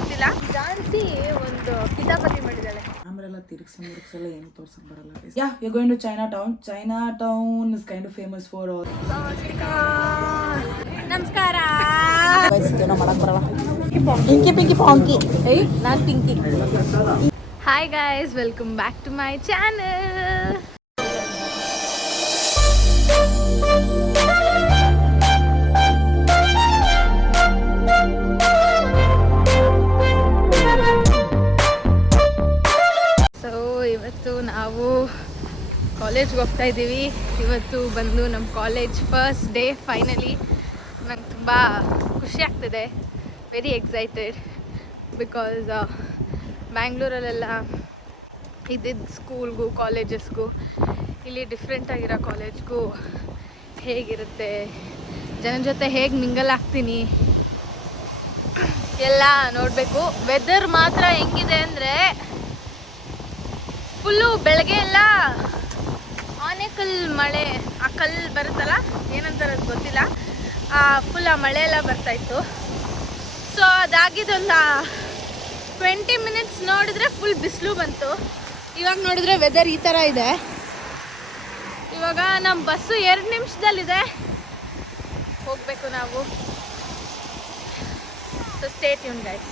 ಗೊತ್ತಿಲ್ಲ. ಜಾನ್ಸಿ ಒಂದು ಕಿತಾಪತಿ ಮಾಡಿದ್ದಾಳೆ. ಆಮೇಲೆಲ್ಲ ತಿರುಗಿಸಲ್ಲ ಏನು ತೋರ್ಸಕ್ ಬರಲ್ಲ. Yeah you going to China town is kind of famous for ನಮಸ್ಕಾರ. ಏನೋ ಮಾಡಕ್ ಬರಲ್ಲ. ಪಿಂಕಿ ಪಾಂಕಿ. ನಾನು Pinky. Hi guys, welcome back to my channel. So ಇವತ್ತು ನಾವು ಕಾಲೇಜ್ಗೆ ಹೋಗ್ತಾ ಇದ್ದೀವಿ. ಇವತ್ತು ಬಂದು ನಮ್ಮ ಕಾಲೇಜ್ ಫಸ್ಟ್ ಡೇ. ಫೈನಲಿ ನಂಗೆ ತುಂಬ ಖುಷಿ ಆಗ್ತಿದೆ. ವೆರಿ ಎಕ್ಸೈಟೆಡ್ ಬಿಕಾಸ್ ಬ್ಯಾಂಗ್ಳೂರಲ್ಲೆಲ್ಲ ಇದ್ದಿದ್ದ ಸ್ಕೂಲ್ಗೂ ಕಾಲೇಜಸ್ಗೂ ಇಲ್ಲಿ ಡಿಫ್ರೆಂಟಾಗಿರೋ ಕಾಲೇಜ್ಗೂ ಹೇಗಿರುತ್ತೆ, ಜನ ಜೊತೆ ಹೇಗೆ ಮಿಂಗಲ್ ಆಗ್ತೀನಿ ಎಲ್ಲ ನೋಡಬೇಕು. ವೆದರ್ ಮಾತ್ರ ಹೆಂಗಿದೆ ಅಂದರೆ ಫುಲ್ಲು ಬೆಳಗ್ಗೆ ಎಲ್ಲ ಆನೆಕಲ್ ಮಳೆ, ಆ ಕಲ್ಲು ಬರುತ್ತಲ್ಲ, ಏನಂತಾರೆ ಅದು ಗೊತ್ತಿಲ್ಲ, ಫುಲ್ ಆ ಮಳೆ ಎಲ್ಲ ಬರ್ತಾಯಿತ್ತು. ಸೊ ಅದಾಗಿದ್ದೊಂದು 20 ಮಿನಿಟ್ಸ್ ನೋಡಿದ್ರೆ ಫುಲ್ ಬಿಸಿಲು ಬಂತು. ಇವಾಗ ನೋಡಿದ್ರೆ ವೆದರ್ ಈ ಥರ ಇದೆ. ಇವಾಗ ನಮ್ಮ ಬಸ್ಸು 2 ನಿಮಿಷದಲ್ಲಿದೆ, ಹೋಗಬೇಕು ನಾವು. So stay tune guys.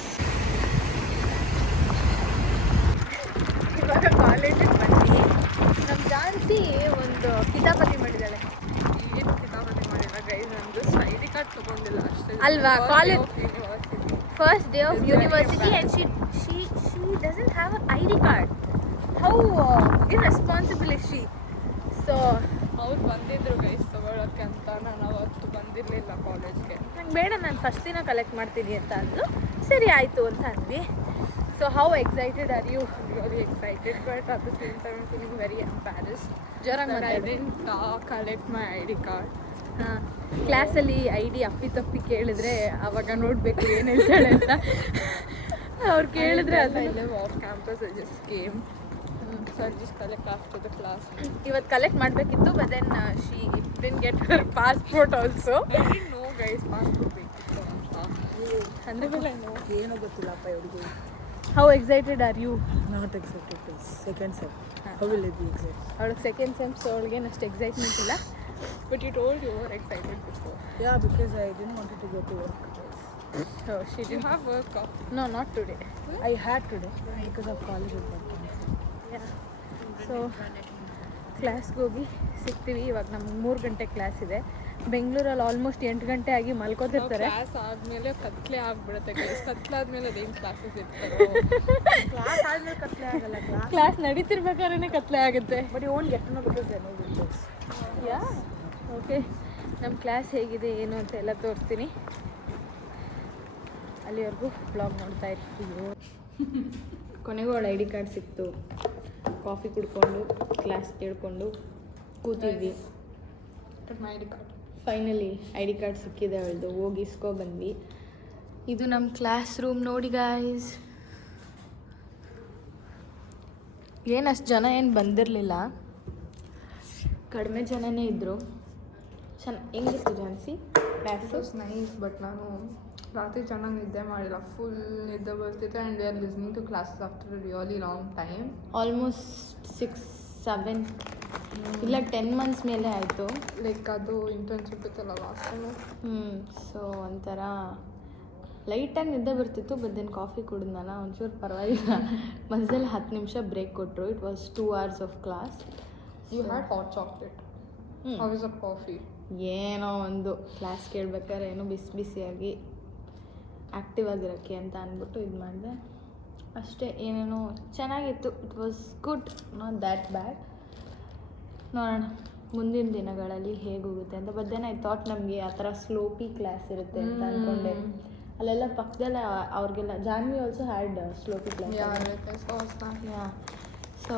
ಇವಾಗ ಕಾಲೇಜಿಗೆ ಬಂದು ನಮ್ಮ ಜಾನ್ಸಿ ಒಂದು ಕಿತಾಪತಿ ಮಾಡಿದ್ದಾಳೆ. ಏನು ಕಿತಾಪತಿ ಮಾಡಿಲ್ಲ ಗೈಸ್, ನಮ್ದು ಐಡಿ ಕಾರ್ಡ್ ತಗೊಂಡಿಲ್ಲ ಅಷ್ಟೇ ಅಲ್ವಾ? College first day of university and she doesn't have an ID card. How irresponsible is she? So ಅವ್ರು ಬಂದಿದ್ರು ಗೈಸ್ ತಗೊಳಕ್ಕೆ ಅಂತ, ನಾನು ಅವತ್ತು ಬಂದಿರಲಿಲ್ಲ ಕಾಲೇಜ್ಗೆ. ನಂಗೆ ಬೇಡ, ನಾನು ಫಸ್ಟ್ ದಿನ ಕಲೆಕ್ಟ್ ಮಾಡ್ತೀನಿ ಅಂತ ಅಂದರು. ಸರಿ ಆಯಿತು ಅಂತ ಅಂದ್ವಿ. So how excited are you? Very excited but at the same time feeling very embarrassed ಜೋರಾಗಿ that I ಮಾತಾಡಿ. didn't collect my ID card. ಹಾಂ, ಕ್ಲಾಸಲ್ಲಿ ID ಅಪ್ಪಿ ಕೇಳಿದ್ರೆ ಅವಾಗ ನೋಡಬೇಕು ಏನು ಹೇಳ್ತಾಳೆ ಅಂತ. ಅವ್ರು ಕೇಳಿದ್ರೆ I ಅದನ್ನು live off campus, I just came. So I just collect after the class. ಇವತ್ತು ಕಲೆಕ್ಟ್ ಮಾಡಬೇಕಿತ್ತು, but then she didn't get her passport also. I didn't know guys passport ಬೇಕಿತ್ತು ಅಂತ. ಅಂದರೆ ಏನೋ ಗೊತ್ತಿಲ್ಲಪ್ಪ ಇವ್ರಿಗೆ. How excited are you? Not excited. Second sem how will it be excited? ಅವಳಿಗೆ second sem, so ಅವಳಿಗೇನು ಅಷ್ಟು ಎಕ್ಸೈಟ್ಮೆಂಟ್ ಇಲ್ಲ. But you told you were excited before. Yeah, because I didn't want to go to work. So she You have work up. No, not today. I had today because of college work. Yeah. So ಕ್ಲಾಸ್ಗೆ ಹೋಗಿ ಸಿಗ್ತೀವಿ. ಇವಾಗ ನಮ್ಗೆ 3 ಗಂಟೆ class ಇದೆ. ಬೆಂಗಳೂರಲ್ಲಿ almost 8 ಗಂಟೆ ಆಗಿ ಮಲ್ಕೋತಿರ್ತಾರೆ. Class ಆದ್ಮೇಲೆ ಕತ್ಲೆ ಆಗ್ಬಿಡುತ್ತೆ ಗೈಸ್. ಕತ್ಲೆ ಆದ್ಮೇಲೆ ಅದೇನು ಕ್ಲಾಸಸ್ ಇರ್ತಾರೋ. ಕ್ಲಾಸ್ ಆದ್ಮೇಲೆ ಕತ್ಲೆ ಆಗಲ್ಲ. ಕ್ಲಾಸ್ ನಡೀತಿರ್ಬೇಕಾದ್ರೆ ಕತ್ಲೆ ಆಗುತ್ತೆ. But you won't get to know because they no windows. Yeah, okay. ನಮ್ಮ ಕ್ಲಾಸ್ ಹೇಗಿದೆ ಏನು ಅಂತ ಎಲ್ಲ ತೋರಿಸ್ತೀನಿ. ಅಲ್ಲಿವರೆಗೂ ಬ್ಲಾಗ್ ನೋಡ್ತಾ ಇರ್ತೀವಿ. ಕೊನೆಗೂ ಅವಳ ID ಕಾರ್ಡ್ ಸಿಕ್ತು. ಕಾಫಿ ಕುಡ್ಕೊಂಡು ಕ್ಲಾಸ್ ಕೇಳಿಕೊಂಡು ಕೂತಿದ್ವಿ. My ID card. Finally ID card ಸಿಕ್ಕಿದೆ ಅವಳದು. ಹೋಗಿ ಬಂದ್ವಿ. ಇದು ನಮ್ಮ ಕ್ಲಾಸ್ ರೂಮ್ ನೋಡಿ ಗಾಯ್ಸ್. ಏನಷ್ಟು ಜನ ಏನು ಬಂದಿರಲಿಲ್ಲ, ಕಡಿಮೆ ಜನನೇ ಇದ್ದರು. ಹೆಂಗಿತ್ತು Jansi class? Was nice, but ನಾನು ರಾತ್ರಿ ಚೆನ್ನಾಗಿ ನಿದ್ದೆ ಮಾಡಿಲ್ಲ. ಫುಲ್ ನಿದ್ದೆ ಬರ್ತಿತ್ತು and we are listening to classes after a really long time. Almost 6-7 ಇಲ್ಲ 10 ಮಂತ್ಸ್ ಮೇಲೆ ಆಯಿತು. ಲೈಕ್ ಅದು ಇಂಟರ್ನ್ಶಿಪ್ ಇತ್ತಲ್ಲ ಲಾಸ್ಟ್ ಟೈಮು. ಸೊ ಒಂಥರ ಲೈಟಾಗಿ ನಿದ್ದೆ ಬರ್ತಿತ್ತು. ಬಟ್ ದೆನ್ ಕಾಫಿ ಕುಡಿದ್ನಲ್ಲ, ಒಂಚೂರು ಪರವಾಗಿಲ್ಲ. ಮಧ್ಯದಲ್ಲಿ 10 ನಿಮಿಷ ಬ್ರೇಕ್ ಕೊಟ್ಟರು. It was 2 hours of class. You had hot chocolate. How is a coffee? ಏನೋ ಒಂದು ಕ್ಲಾಸ್ ಕೇಳ್ಬೇಕಾದ್ರೆ ಏನೋ ಬಿಸಿ ಬಿಸಿಯಾಗಿ ಆ್ಯಕ್ಟಿವ್ ಆಗಿರೋಕ್ಕೆ ಅಂತ ಅಂದ್ಬಿಟ್ಟು ಇದು ಮಾಡಿದೆ ಅಷ್ಟೇ. ಏನೇನೋ ಚೆನ್ನಾಗಿತ್ತು. It was good, not that bad. ನೋಡೋಣ ಮುಂದಿನ ದಿನಗಳಲ್ಲಿ ಹೇಗೆ ಹೋಗುತ್ತೆ ಅಂತ. ಬಟ್ ದೆನ್ ಐ ಥಾಟ್ ನಮಗೆ ಆ ಥರ ಸ್ಲೋಪಿ ಕ್ಲಾಸ್ ಇರುತ್ತೆ ಅಂತ ಅಂದ್ಕೊಂಡೆ. ಅಲ್ಲೆಲ್ಲ ಪಕ್ಕದಲ್ಲೇ ಅವ್ರಿಗೆಲ್ಲ Jhanvi also had sloppy class. Yeah, so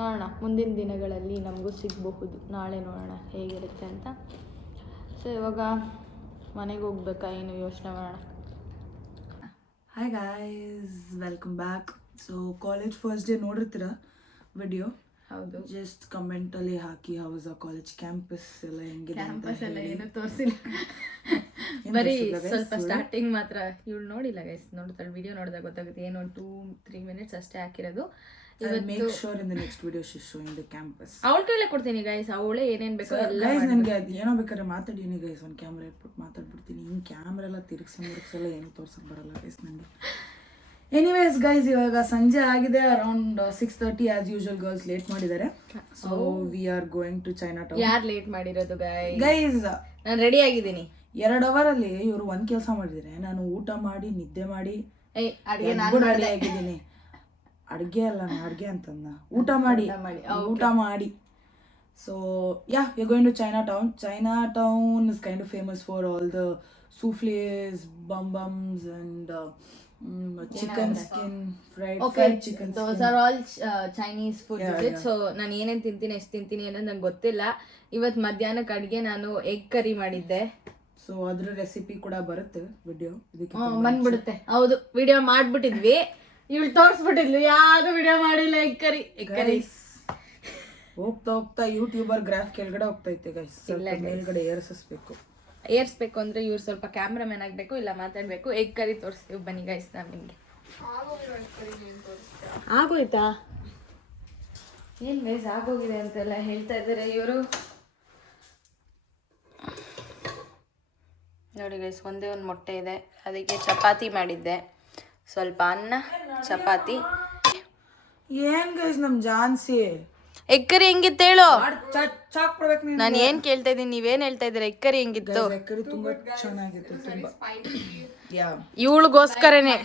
ನೋಡೋಣ ಮುಂದಿನ ದಿನಗಳಲ್ಲಿ ನಮಗೂ ಸಿಗಬಹುದು. ನಾಳೆ ನೋಡೋಣ ಹೇಗಿರುತ್ತೆ ಅಂತ. ಸೊ ಇವಾಗ ಮನೆಗೆ ಹೋಗ್ಬೇಕಾ ಏನು ಯೋಚನೆ ಮಾಡೋಣ. Hi guys, welcome back. So college first day ನೋಡಿರ್ತೀರಾ ವಿಡಿಯೋ. ಹೌದು, ಜಸ್ಟ್ ಕಮೆಂಟಲ್ಲಿ ಹಾಕಿ ಹೌಸ್ ಆ ಕಾಲೇಜ್ ಕ್ಯಾಂಪಸ್ ಎಲ್ಲ ಹೆಂಗಿದೆ ಅಂತ ಕ್ಯಾಂಪಸ್ ಎಲ್ಲ ಏನೂ ತೋರಿಸಿಲ್ಲ. ಬರೀ ಸ್ವಲ್ಪ ಸ್ಟಾರ್ಟಿಂಗ್ ಮಾತ್ರ ಇವಳು ನೋಡಿಲ್ಲ ಗೈಸ್, ನೋಡ್ತಾಳೆ ವಿಡಿಯೋ ನೋಡಿದಾಗ ಗೊತ್ತಾಗುತ್ತೆ. ಏನು 2-3 ಮಿನಿಟ್ಸ್ ಅಷ್ಟೇ ಹಾಕಿರೋದು. Make sure in the next video she show in the campus. ಅವಳ ಕೈಲೇ ಕೊಡ್ತೀನಿ ಗೈಸ್, ಅವಳೇ ಏನೇನ್ ಬೇಕೋ ಎಲ್ಲ. ಗೈಸ್ ನನಗೆ ಏನೋ ಬೇಕಾದ್ರೆ ಮಾತಾಡೀನಿ ಗೈಸ್, ಒಂದು ಕ್ಯಾಮ್ರಾ ಇಟ್ಬಿಟ್ಟು ಮಾತಾಡ್ಬಿಡ್ತೀನಿ. ಹಿಂಗೆ ಕ್ಯಾಮ್ರಾ ಎಲ್ಲ ತಿರುಗಿಸಲ್ಲ ಏನು ತೋರ್ಸಕ್ ಬರಲ್ಲ ಗೈಸ್ ನನಗೆ. ಎನಿವೇಸ್ ಗೈಸ್, ಇವಾಗ ಸಂಜೆ ಆಗಿದೆ, around 6:30. As usual girls late ಮಾಡಿದ್ದಾರೆ. So we are going to China town. ಯಾರು ಲೇಟ್ ಮಾಡಿರೋದು ಗೈಸ್? ನಾನು ರೆಡಿ ಆಗಿದ್ದೀನಿ. 2 ಅವರಲ್ಲಿ ಇವರು ಒಂದು ಕೆಲಸ ಮಾಡಿದ್ರೆ, ನಾನು ಊಟ ಮಾಡಿ ನಿದ್ದೆ ಮಾಡಿ ರೆಡಿ ಆಗಿದ್ದೀನಿ. ಅಡುಗೆ ಅಲ್ಲ, ಅಡುಗೆ ಅಂತಂದ, ಊಟ ಮಾಡಿ. So yeah, we are going to China town. Chinatown is kind of famous for all the souffles, bums and chicken skin, fried chicken skin. Those are all Chinese food. So ನಾನು ಏನೇನು ತಿಂತೀನಿ, ಎಷ್ಟು ತಿಂತೀನಿ ಅನ್ನೋದು ನಂಗೆ ಗೊತ್ತಿಲ್ಲ. ಇವತ್ತು ಮಧ್ಯಾಹ್ನಕ್ಕೆ ಅಡುಗೆ ನಾನು ಎಗ್ ಕರಿ ಮಾಡಿದ್ದೆ. ಸೊ ಅದ್ರ ರೆಸಿಪಿ ಕೂಡ ಬರುತ್ತೆ ವಿಡಿಯೋ, ಬಂದ್ಬಿಡುತ್ತೆ. ಹೌದು, ವಿಡಿಯೋ ಮಾಡ್ಬಿಟ್ಟಿದ್ವಿ, ಇವಳು ತೋರಿಸ್ಬಿಟ್ಟಿದ್ಲು, ಯಾವ್ದು ವಿಡಿಯೋ ಮಾಡಿಲ್ಲ. ಎಗ್ ಕರಿ ಹೋಗ್ತಾ ಯೂಟ್ಯೂಬರ್ ಗ್ರಾಫ್ ಕೆಳಗಡೆ ಹೋಗ್ತೈತೆ ಗೈಸ್, ಮೇಲ್ಗಡೆ ಏರ್ಸ್ಬೇಕು ಅಂದ್ರೆ ಇವ್ರು ಸ್ವಲ್ಪ ಕ್ಯಾಮ್ರಾಮನ್ ಆಗಬೇಕು, ಇಲ್ಲ ಮಾತಾಡ್ಬೇಕು. ಎಗ್ ಕರಿ ತೋರಿಸ್ತೀವಿ ಬನ್ನಿ ಗೈಸ್. ನಾವು ನಿಮಗೆ ಆಗೋಯ್ತಾ ಏನ್ ಗೈಸ್, ಆಗೋಗಿದೆ ಅಂತೆಲ್ಲ ಹೇಳ್ತಾ ಇದ್ದಾರೆ ಇವರು. ನೋಡಿ ಗೈಸ್, ಒಂದೇ ಒಂದು ಮೊಟ್ಟೆ ಇದೆ, ಅದಕ್ಕೆ ಚಪಾತಿ ಮಾಡಿದ್ದೆ. ಸ್ವಲ್ಪ ಅನ್ನ, ಚಪಾತಿ. ಏನ್ ಗೈಸ್ ನಮ್ ಜಾನ್ಸಿ ಎಗ್ ಕರಿ ಹೆಂಗಿತ್ತು ಹೇಳು? ನಾನು ಏನ್ ಕೇಳ್ತಾ ಇದ್ದೀನಿ, ನೀವೇನ್ ಹೇಳ್ತಾ ಇದ್ದೀರಾ? ಎಗ್ ಕರಿ ಹೆಂಗಿತ್ತು? ತುಂಬಾ ಚೆನ್ನಾಗಿತ್ತು, ತುಂಬಾ. ಇವಳಿಗೋಸ್ಕರನೇ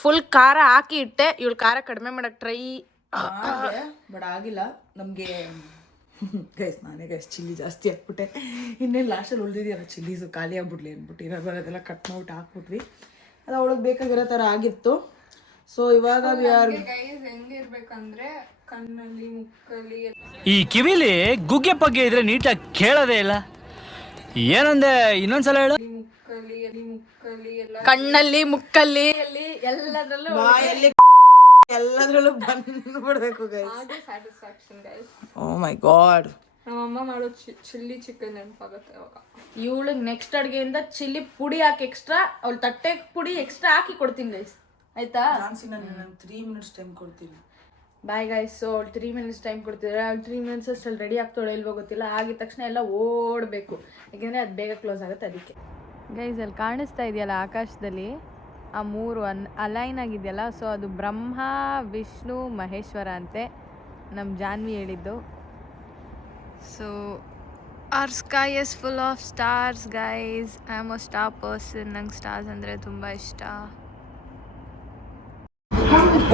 ಫುಲ್ ಖಾರ ಹಾಕಿ ಇಟ್ಟೆ. ಇವಳು ಖಾರ ಕಡಿಮೆ ಮಾಡಕ್ ಟ್ರೈ ಬಟ್ ಆಗಿಲ್ಲ ನಮ್ಗೆ ಗೈಸ್. ನಾನೇ ಗೈಸ್ ಚಿಲ್ಲಿ ಜಾಸ್ತಿ ಹಾಕ್ಬಿಟ್ಟೆ. ಇನ್ನೇನು ಲಾಸ್ಟಲ್ಲಿ ಉಳಿದಿದೆಯಲ್ಲ ಚಿಲ್ಲೀಸು ಖಾಲಿ ಆಗ್ಬಿಡ್ಲಿ ಅಂದ್ಬಿಟ್ಟು ಇರೋದು ಬರೋದೆಲ್ಲ ಕಟ್ ಮಾಡ್ಬಿಟ್ಟು ಹಾಕ್ಬಿಟ್ವಿ. ಅದು ಅವಳಿಗೆ ಬೇಕಾಗಿರೋ ಥರ ಆಗಿತ್ತು. ಸೊ ಇವಾಗ ಹೆಂಗಿರ್ಬೇಕಂದ್ರೆ ಕಣ್ಣಲ್ಲಿ, ಮುಕ್ಕಲ್ಲಿ, ಈ ಕಿವಿಲಿ ಗುಗ್ಗೆ ಪಗ್ಗೆ ಇದ್ರೆ ನೀಟಾಗಿ ಕೇಳೋದೇ ಇಲ್ಲ. ಏನಂದೆ ಇನ್ನೊಂದ್ಸಲ ಹೇಳು. ಮುಕ್ಕಲ್ಲಿ ಎಲ್ಲ ಕಣ್ಣಲ್ಲಿ, ಮುಕ್ಕಲ್ಲಿ, ಎಲ್ಲದ್ರಲ್ಲೂ ಬಂದ್ಬಿಡ್ಬೇಕು guys. Satisfaction guys. Oh my god, ನಮ್ಮಮ್ಮ ಮಾಡೋ ಚಿಲ್ಲಿ ಚಿಕನ್ ನೆನಪಾಗುತ್ತೆ ಅವಾಗ. ಇವಳಿಗೆ ನೆಕ್ಸ್ಟ್ ಅಡುಗೆಯಿಂದ ಚಿಲ್ಲಿ ಪುಡಿ ಹಾಕಿ ಎಕ್ಸ್ಟ್ರಾ, ಅವಳು ತಟ್ಟೆ ಪುಡಿ ಎಕ್ಸ್ಟ್ರಾ ಹಾಕಿ ಕೊಡ್ತೀನಿ ಗೈಸ್, ಆಯ್ತಾ? ನಾನು 3 ಮಿನಿಟ್ಸ್ ಟೈಮ್ ಕೊಡ್ತೀನಿ. Bye guys. ಸೊ ಅವಳು 3 ಮಿನಿಟ್ಸ್ ಟೈಮ್ ಕೊಡ್ತಿದ್ದಾರೆ. ಅವ್ಳು 3 ಮಿನಿಟ್ಸ್ ಅಷ್ಟಲ್ಲಿ ರೆಡಿ ಆಗ್ತಾಳೆ ಇಲ್ವೋ ಗೊತ್ತಿಲ್ಲ. ಆಗಿದ ತಕ್ಷಣ ಎಲ್ಲ ಓಡಬೇಕು, ಯಾಕೆಂದರೆ ಅದು ಬೇಗ ಕ್ಲೋಸ್ ಆಗುತ್ತೆ ಅದಕ್ಕೆ. ಗೈಸ್ ಅಲ್ಲಿ ಕಾಣಿಸ್ತಾ ಇದೆಯಲ್ಲ ಆಕಾಶದಲ್ಲಿ, ಆ 3 ಅಲೈನ್ ಆಗಿದೆಯಲ್ಲ, ಸೊ ಅದು ಬ್ರಹ್ಮ, ವಿಷ್ಣು, ಮಹೇಶ್ವರ ಅಂತೆ, ನಮ್ಮ ಜಾನ್ವಿ ಹೇಳಿದ್ದು. So our sky is full of stars guys. I am a star person. ನಂಗೆ ಸ್ಟಾರ್ಸ್ ಅಂದರೆ ತುಂಬ ಇಷ್ಟ.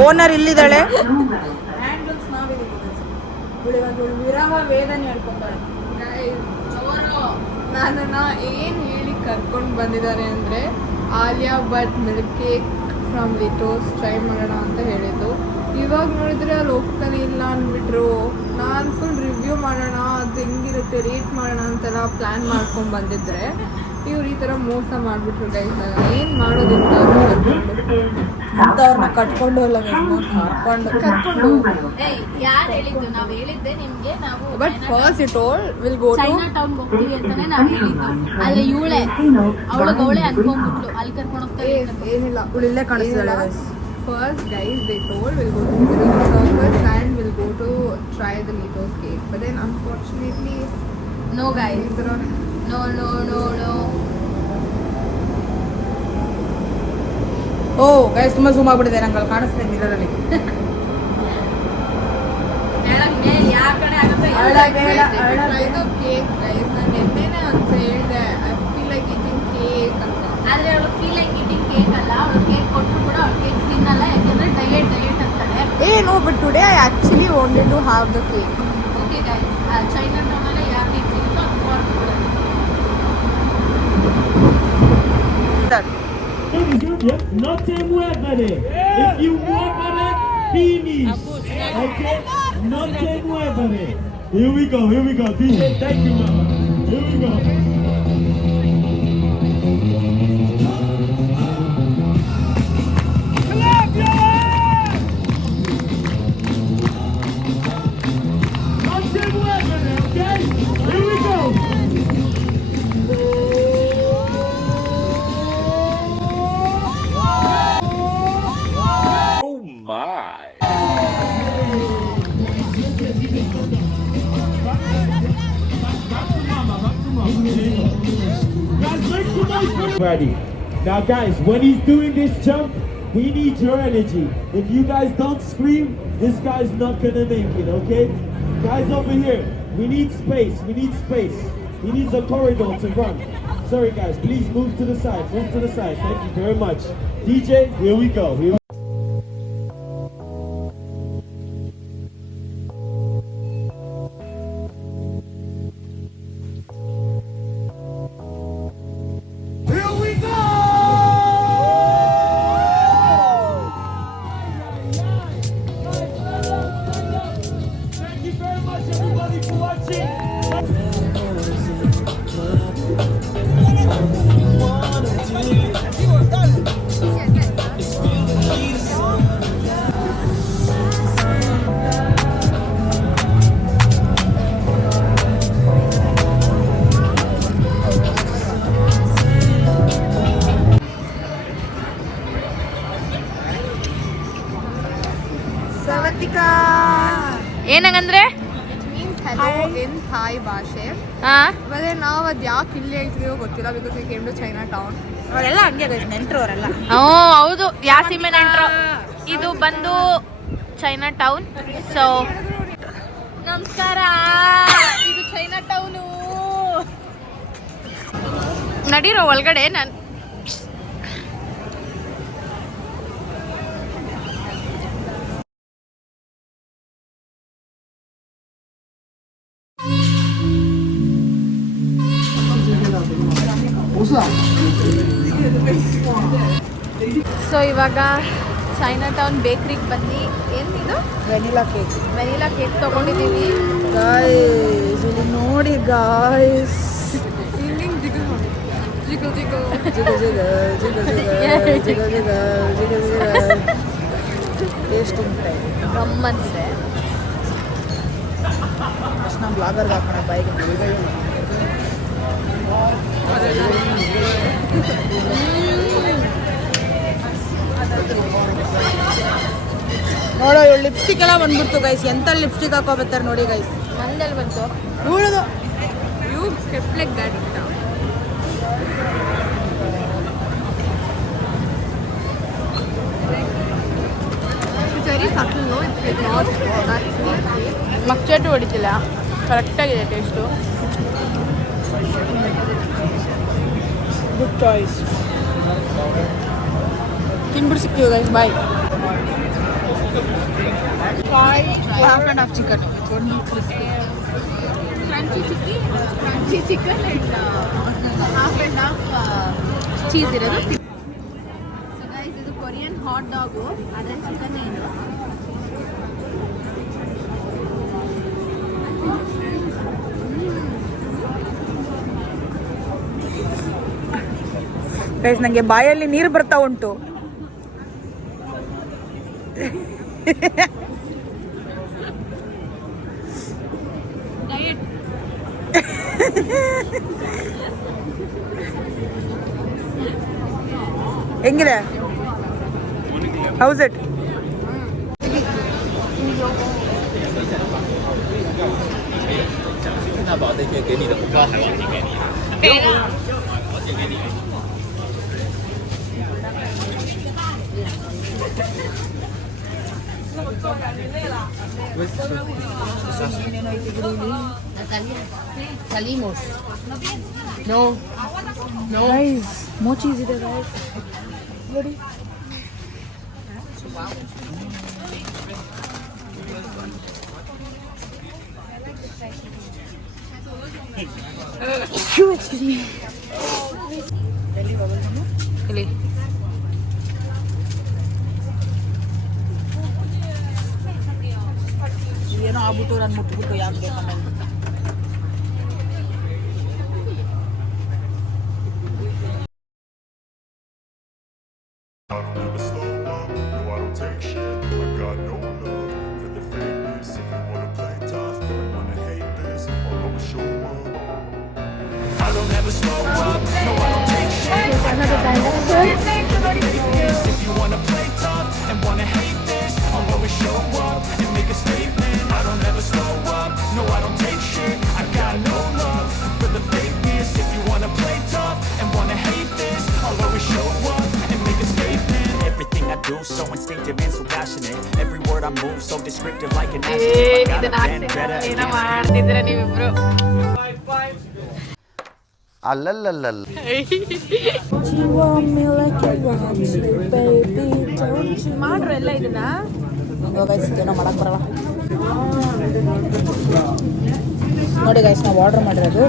ಓನರ್ ಇಲ್ಲಿದ್ದಾಳೆ. ವಿರಾಮ ವೇದನೆ ಹೇಳ್ಕೊಂಡಾಳೆ. ನನ್ನನ್ನ ಏನು ಹೇಳಿ ಕರ್ಕೊಂಡು ಬಂದಿದ್ದಾರೆ ಅಂದರೆ Alia Bhatt milk cake from Litos try ಮಾಡೋಣ ಅಂತ ಹೇಳಿದ್ದು. ಇವಾಗ ನೋಡಿದ್ರೆ ಅಲ್ಲಿ ಹೋಗ್ತಾನೆ ಇಲ್ಲ ಅಂದ್ಬಿಟ್ರು. ನಾನು ಫುಲ್ ರಿವ್ಯೂ ಮಾಡೋಣ, ಅದು ಹೆಂಗಿರುತ್ತೆ ರೇಟ್ ಮಾಡೋಣ ಅಂತೆಲ್ಲ ಪ್ಲ್ಯಾನ್ ಮಾಡ್ಕೊಂಡು ಬಂದಿದ್ರೆ ಇವ್ರು ಈ ಥರ ಮೋಸ ಮಾಡಿಬಿಟ್ರು ಗೈಸ್. ಏನು ಮಾಡೋದಿಲ್ಲ ಅಂಥವ್ರನ್ನ ಕಟ್ಕೊಂಡು ಇಲ್ಲ ಕರ್ಕೊಂಡು. ಯಾರು ಹೇಳಿದ್ದು? ನಾವು ಹೇಳಿದ್ದೆ ನಿಮಗೆ, ನಾವು but first it all will go to China town ಹೋಗ್ತೀವಿ ಅಂತಾನೆ ನಾವು ಹೇಳಿದ್ದು. ಆದ್ರೆ ಇವಳೆ ಅವಳೇ ಅನ್ಕೊಂಡ್ಬಿಟ್ಲು ಅಲ್ಲಿ ಕರ್ಕೊಂಡು ಹೋಗ್ತಾರೆ. ಏನಿಲ್ಲ, ಇವಳು ಇಲ್ಲೇ ಕಾಣಿಸ್ತಾಳೆ. First guys they told we'll go to the circus and we'll go to try the Litos cake, but then unfortunately no guys, no. O guys ತುಂಬಾ ಜೂಮ್ ಆಗ್ಬಿಟ್ಟಿದೆ, ನಂಗೆ ಅಲ್ಲಿ ಕಾಣಿಸ್ತಾ ಇದೆ ಮಿರರಲ್ಲಿ. try the cake guys. ನಾನು ಎಣ್ಣೆನೇ ಅಂತ ಹೇಳಿದೆ, I feel like eating cake ಅಂತ. ಆದ್ರೆ ಅವಳು ಫೀಲ್ ಲೈಕ್ ಈಟಿಂಗ್ ಕೇಕ್ ಅಲ್ಲ, ಅವಳು ಕೇಕ್ ಕೊಟ್ಟರು ಕೂಡ ಅವಳು ಕೇಕ್ ತಿನ್ನಲ್ಲ, ಯಾಕೆಂದ್ರೆ ಡಯಟ್ ಅಂತಾಳೆ. No, but today I actually wanted to have the cake. Okay guys, China ಟೌನಲ್ಲಿ ಯಾವ ಕೇಕ್ ಸಿಗುತ್ತೋ ಅದು ಕೊಡ್ಬಿಡೋದು. No te muevas. If you muevas, finish. Okay? No te muevas. Here we go. DJ, thank you, mama. Here we go. Clap your hands. No te muevas, okay? Here we go. Ready. Now guys, when he's doing this jump, he needs your energy. If you guys don't scream, this guy's not gonna make it, okay? Guys over here, we need space, we need space. He needs a corridor to run. Sorry guys, please move to the side, move to the side. Thank you very much. DJ, here we go. Thank you very much everybody for watching. ಏನಂಗಂದ್ರೆ hello in Thai ಭಾಷೆ. ಮತ್ತೆ ನಾವು ಅದು ಯಾಕೆ ಇಲ್ಲಿ ಹೇಳ್ತೀವೋ ಗೊತ್ತಿಲ್ಲ, because we came to China town. ಅವರೆಲ್ಲ ಹಂಗೆ ನೆಂಟ್ರು ಅವರೆಲ್ಲ. ಹೌದು, ಯಾವ ಸೀಮೆ ನೆಂಟ್ರು. ಇದು ಬಂದು ಚೈನಾ ಟೌನ್. ಸೊ ನಮಸ್ಕಾರ, ಇದು ಚೈನಾ ಟೌನು. ನಡೀರೋ ಒಳಗಡೆ. ನಾನು ಸೊ ಇವಾಗ ಚೈನಾ ಟೌನ್ ಬೇಕ್ರಿಗೆ ಬನ್ನಿ. ಏನಿದು? Vanilla cake. ವೆನಿಲಾ ಕೇಕ್ ತೊಗೊಂಡಿದ್ದೀವಿ. ಗಾಯ್ಸ್ ಇಲ್ಲಿ ನೋಡಿ ಗಾಯ್ಸ್. ಹಿಂಗಿಂಗ್ ಜಿಗಲ್ ನೋಡಿ, ಜಿಗಲ್ ಜಿಗಲ್ ಜಿಗ ಜಿಗ ಜಿಗ ಜಿಗ ಜಿಗ ಜಿಗ ಜಿಗ ಜಿಗ. ಟೇಸ್ಟ್ ಉಂಟು, ಗಮ್ಮಂತಿದೆ. ಅಷ್ಟು ನಮ್ಮ ಬ್ಲಾಗರ್ಗೆ ಹಾಕೋಣ ಬಾಯಿಗೆ. ನೋಡೋ ಇವಳು ಲಿಪ್ಸ್ಟಿಕ್ ಎಲ್ಲ ಬಂದ್ಬಿಡ್ತು ಗೈಸ್. ಎಂತ ಲಿಪ್ಸ್ಟಿಕ್ ಹಾಕೋಬರ್ತಾರೆ ನೋಡಿ ಗೈಸ್. ಮಂದಲ್ಲಿ ಬಂತು. ಉಳಿದು you kept like that. It's very subtle, no it's like not that sweet. ಮಕ್ಚಟು ಹೊಡಿತಿಲ್ಲ, ಕರೆಕ್ಟಾಗಿದೆ ಟೇಸ್ಟು. Good choice. ತಿನ್ಬಿಟ್ಟು ಸಿಕ್ತೀವಿ guys. Bye. Half and half chicken. Crunchy chicken and half and half cheese ಇರೋದು. ಸೊ ಗೈಸ್, ಇದು Korean hot dog, ಅದ್ರಲ್ಲಿ chicken ಏನು. Guys ನನಗೆ ಬಾಯಲ್ಲಿ ನೀರು ಬರ್ತಾ ಉಂಟು. ಡಯಟ್. ಹೆಂಗಿದೆ? How's it? Salimos. No. No. Guys mochis ಇದೆ ಗೈಸ್ ನೋಡಿ. ಇಲ್ಲಿ ಏನೋ ಆಗ್ಬಿಟ್ಟು ನಾನು ಮುಟ್ಬಿಟ್ಟು ಯಾಕೆ ಬೇಕನ್ನ. I don't ever slow up, no I don't take shit. I got no love for the fakeness. If you wanna play tough and wanna hate this, I'll always show up. I don't ever slow up, no I don't take shit. I got no love for the fakeness. If you wanna play tough and wanna hate this, I'll always show up and make a statement. I don't ever slow up, no I don't take shit. I got no love for the fakeness. If you wanna play tough and wanna hate this, do, so instinctive and so passionate. Every word I move, so descriptive like an adjective. I got a vendetta against ಮಾಡ್ತಿದ್ದೀರಾ ನೀವಿಬ್ರು? ಅಲ್ಲಲ್ಲಲ್ಲ ಮಾಡ್ರು ಎಲ್ಲ ಇದನ್ನ ಏನೋ ಮಾಡಕ್ ಬರಲ್ಲ ನೋಡಿ guys. ನಾವು ಆರ್ಡರ್ ಮಾಡಿರೋದು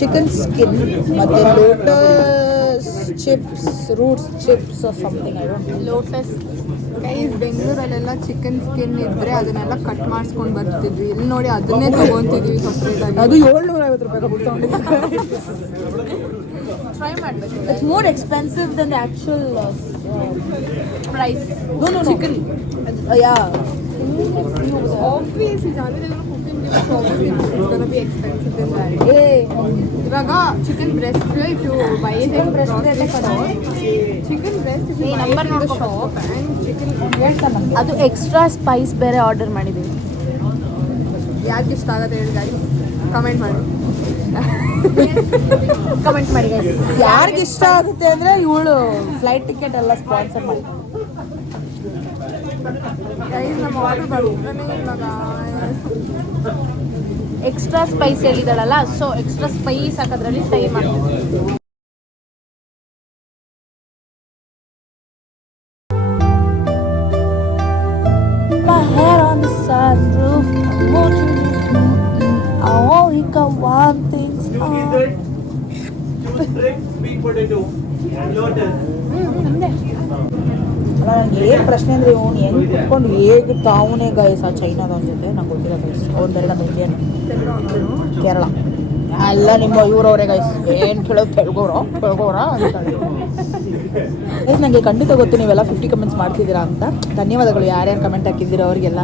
ಚಿಕನ್ ಸ್ಕಿನ್ ಮತ್ತು lotus chips, roots chips something. I don't lotus. Guys ಬೆಂಗಳೂರಲ್ಲೆಲ್ಲ ಚಿಕನ್ ಸ್ಕಿನ್ ಇದ್ರೆ ಅದನ್ನೆಲ್ಲ ಕಟ್ ಮಾಡಿಸ್ಕೊಂಡು ಬರ್ತಿದ್ವಿ. ಇಲ್ಲಿ ನೋಡಿ ಅದನ್ನೇ ತಗೊಂತಿದ್ವಿ ಸಪ್ರೇಟಾಗಿ. ಅದು 750 ರೂಪಾಯಿ ಕೊಡ್ತಾ ಟ್ರೈ ಮಾಡಬೇಕು. It's more expensive than the actual price. No chicken yeah Obviously, cooking is obviously it's gonna be expensive than that. ಇವಾಗ chicken breast if you buy it in chicken breast if you buy it in the shop and chicken ಅದು extra Spice ಬೇರೆ order ಮಾಡಿದ್ದೀವಿ. ಯಾರಿಗೆ ಇಷ್ಟ ಆಗುತ್ತೆ ಹೇಳಿ ಗಾಡಿ comment ಮಾಡಿ. ಕಮೆಂಟ್ ಮಾಡಿ guys. ಯಾರಿಗೆ ಇಷ್ಟ ಆಗುತ್ತೆ ಅಂದರೆ ಇವಳು ಫ್ಲೈಟ್ ಟಿಕೆಟ್ ಎಲ್ಲ ಸ್ಪಾನ್ಸರ್ ಮಾಡಿ. ಗೈಸ್ ನಮ್ಮ ಆರ್ಡರ್ ಬರ್ತಾನೆ ಇವಾಗ. ಎಕ್ಸ್ಟ್ರಾ ಸ್ಪೈಸ್ ಹೇಳಿದಾಳಲ್ಲ, ಸೊ ಎಕ್ಸ್ಟ್ರಾ ಸ್ಪೈಸ್ ಹಾಕೋದ್ರಲ್ಲಿ ಟೈಮ್ ಆಗ್ತದೆ. My head on the sunroof, I only got one thing on. Sweet potato and lotus. ಅಲ್ಲ ನನಗೆ ಏನು ಪ್ರಶ್ನೆ ಅಂದರೆ ಇವನು ಹೆಂಗೆ ಕುತ್ಕೊಂಡು ಹೇಗೆ ತಾವನೇ ಗೈಸ್ ಆ ಚೈನಾದವನ ಜೊತೆ ನಂಗೆ ಗೊತ್ತಿಲ್ಲ ಗೈಸ್. ಅವ್ನು ಬೇರೆ ನಮ್ಮ ಇಂಡಿಯನ್, ಕೇರಳ ಎಲ್ಲ ನಿಮ್ಮ ಇವರವರೇ ಗೈಸ್. ಏನು ಕೇಳೋದು ತೆಳ್ಗೋರ ಅಂತಾಳೆ ಗೈಸ್. ನನಗೆ ಖಂಡಿತ ಗೊತ್ತು ನೀವೆಲ್ಲ 50 ಕಮೆಂಟ್ಸ್ ಮಾಡ್ತಿದ್ದೀರಾ ಅಂತ. ಧನ್ಯವಾದಗಳು ಯಾರ್ಯಾರು ಕಮೆಂಟ್ ಹಾಕಿದ್ದೀರೋ ಅವರಿಗೆಲ್ಲ.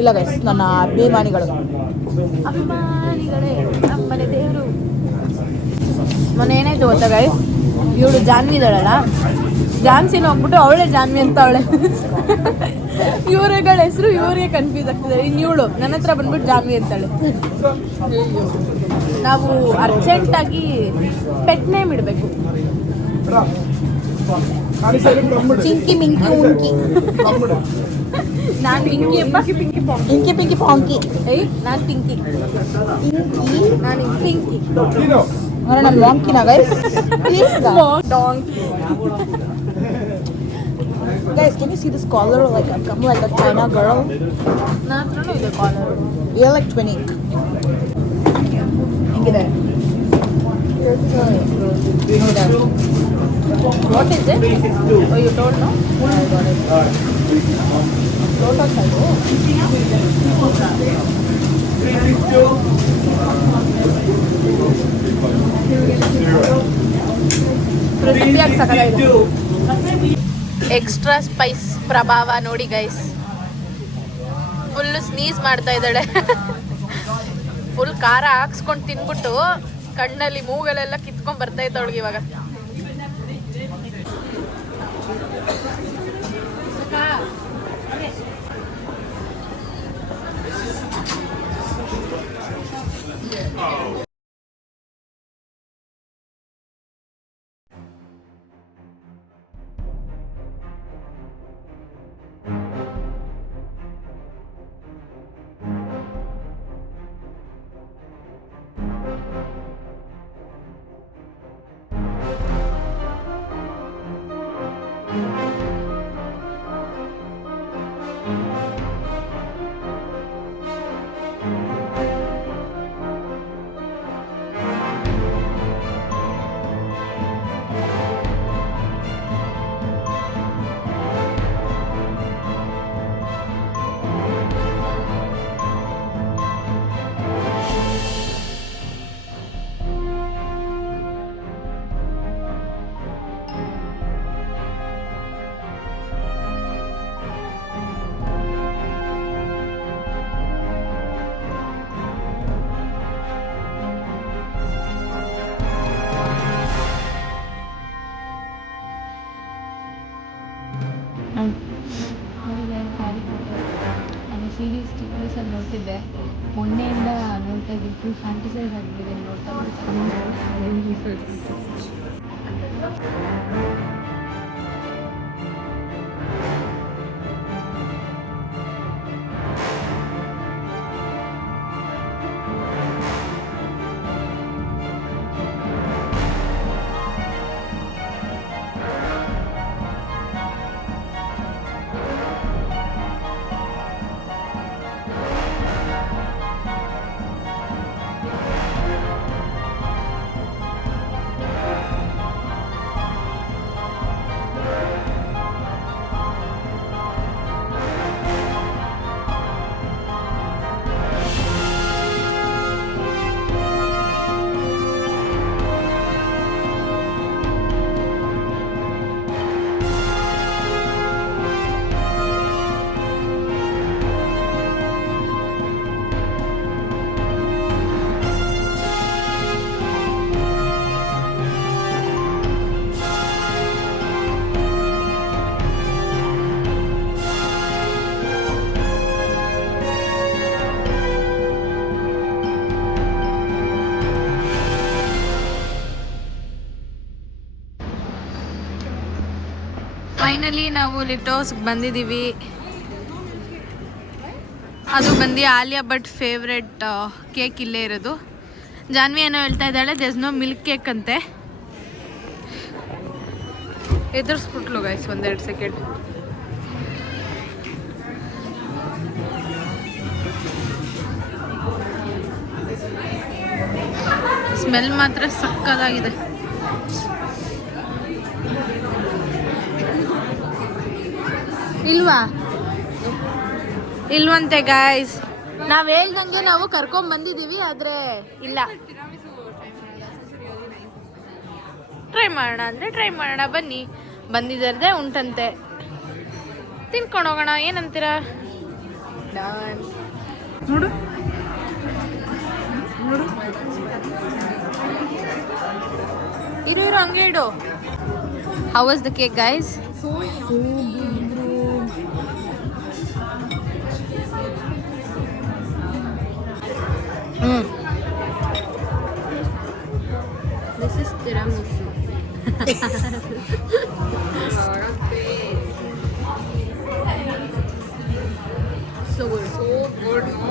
ಇಲ್ಲ ಗೈಸ್, ನನ್ನ ಅಭಿಮಾನಿಗಳೇ ನಮ್ಮನೆ ದೇವರು. ಮೊನ್ನೆ ಏನಾಯ್ತು ಗೊತ್ತಾ ಗೈಸ್, ಇವಳು ಜಾನ್ವಿ ಇದ್ದಾಳಲ್ಲ, ಜಾನ್ಸಿನ ಹೋಗ್ಬಿಟ್ಟು ಅವಳೇ ಜಾನ್ವಿ ಅಂತ ಅವಳೆ. ಇವರುಗಳ ಹೆಸರು ಇವರಿಗೆ ಕನ್ಫ್ಯೂಸ್ ಆಗ್ತಿದೆ. ಇನ್ನು ಇವಳು ನನ್ನ ಹತ್ರ ಬಂದ್ಬಿಟ್ಟು ಜಾನ್ವಿ ಅಂತಾಳೆ. ನಾವು ಅರ್ಜೆಂಟಾಗಿ ಪೆಟ್ ನೇಮ್ ಇಡಬೇಕು. ಚಿಂಕಿ ಮಿಂಕಿ ಉಂಕಿ. ನಾನು ಪಿಂಕಿ ಅಪ್ಪ. ಇಂಕಿ ಪಿಂಕಿ ಪಾಂಕಿ. ಏಯ್ ನಾನು ಪಿಂಕಿ. ನಾನು ಪಿಂಕಿ. ಅಂದ್ರೆ ನಾನು ಮಾಂಕಿನ guys. Please donkey. Guys, can you see this collar? Like I come like a China girl. ನನ್ನ ಹತ್ರನೂ ಇದೆ ಕಾಲರ್. You're like twinning. ಹೆಂಗಿದೆ? What is it? Oh, you told no? I got it. Lotus algo. ಕ್ರಿಸ್ಪಿಯಾಗಿ ಸಕಲಾಗಿದೆ. Extra Spice ಪ್ರಭಾವ ನೋಡಿ guys. Full sneeze ಮಾಡ್ತಾ ಇದ್ದಾಳೆ. Full ಖಾರ ಹಾಕ್ಸ್ಕೊಂಡು ತಿನ್ಬಿಟ್ಟು ಕಣ್ಣಲ್ಲಿ ಮೂಗಲೆಲ್ಲ ಕಿತ್ಕೊಂಡ್ ಬರ್ತಾ ಇತ್ತು ಅವಳಿಗೆ ಇವಾಗ. ಸೀರೀಸ್ ಟಿ ವಿಸಲ್ಲಿ ನೋಡ್ತಿದ್ದೆ. ಮೊನ್ನೆಯಿಂದ ಲೈಟಾಗಿ ಫುಲ್ ಫ್ಯಾಂಟಿಸೈಸ್ ಆಗಿದ್ದೀವಿ ನೋಡ್ತಾ ಫೈನಲಿ ನಾವು ಲಿಟೋಸ್ಗೆ ಬಂದಿದ್ದೀವಿ. ಅದು ಬಂದು ಆಲಿಯಾ ಭಟ್ ಫೇವ್ರೆಟ್ ಕೇಕ್ ಇಲ್ಲೇ ಇರೋದು. ಜಾನ್ವಿ ಏನೋ ಹೇಳ್ತಾ ಇದ್ದಾಳೆ, ದೇರ್ಸ್ ನೋ ಮಿಲ್ಕ್ ಕೇಕ್ ಅಂತೆ. ಎದುರಿಸ್ಬಿಟ್ಲು ಗೈಸ್, ಒಂದೆರಡು ಸೆಕೆಂಡ್. ಸ್ಮೆಲ್ ಮಾತ್ರ ಸಕ್ಕತ್ತಾಗಿದೆ. ಇಲ್ವಂತೆ ಗಾಯ್ಸ್. ನಾವು ಹೇಳ್ದಂಗೆ ನಾವು ಕರ್ಕೊಂಡ್ ಬಂದಿದ್ದೀವಿ, ಆದ್ರೆ ಇಲ್ಲ. ಟ್ರೈ ಮಾಡೋಣ ಅಂದ್ರೆ ಟ್ರೈ ಮಾಡೋಣ, ಬನ್ನಿ. ಬಂದಿದ್ದಾರದೆ ಉಂಟಂತೆ, ತಿನ್ಕೊಂಡು ಹೋಗೋಣ. ಏನಂತೀರಾ? ನೋಡು ನೋಡು, ಇರು ಹಂಗೆ ಇಡು. How was the cake guys? This is tiramisu. So good. So good, no?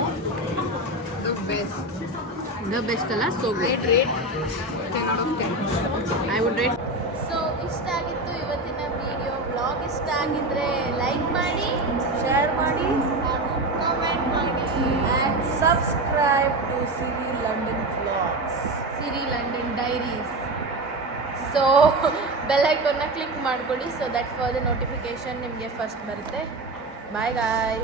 The best. The best ಅಲ್ಲ? So good. Rate 10 out of 10. I would rate. So ಇಷ್ಟ ಆಗಿತ್ತು ಇವತ್ತಿನ ವಿಡಿಯೋ. ವ್ಲಾಗ್ ಇಷ್ಟ ಆಗಿದ್ರೆ ಲೈಕ್ ಮಾಡಿ, ಶೇರ್ ಮಾಡಿ, ಕಾಮೆಂಟ್ ಮಾಡಿ, and subscribe to Siri London Vlogs. Siri London diaries. So bell ಐಕಾನ್ನ ಕ್ಲಿಕ್ ಮಾಡ್ಕೊಳ್ಳಿ, so that for the notification ನಿಮಗೆ ಫಸ್ಟ್ ಬರುತ್ತೆ. ಬಾಯ್ ಗಾಯ್.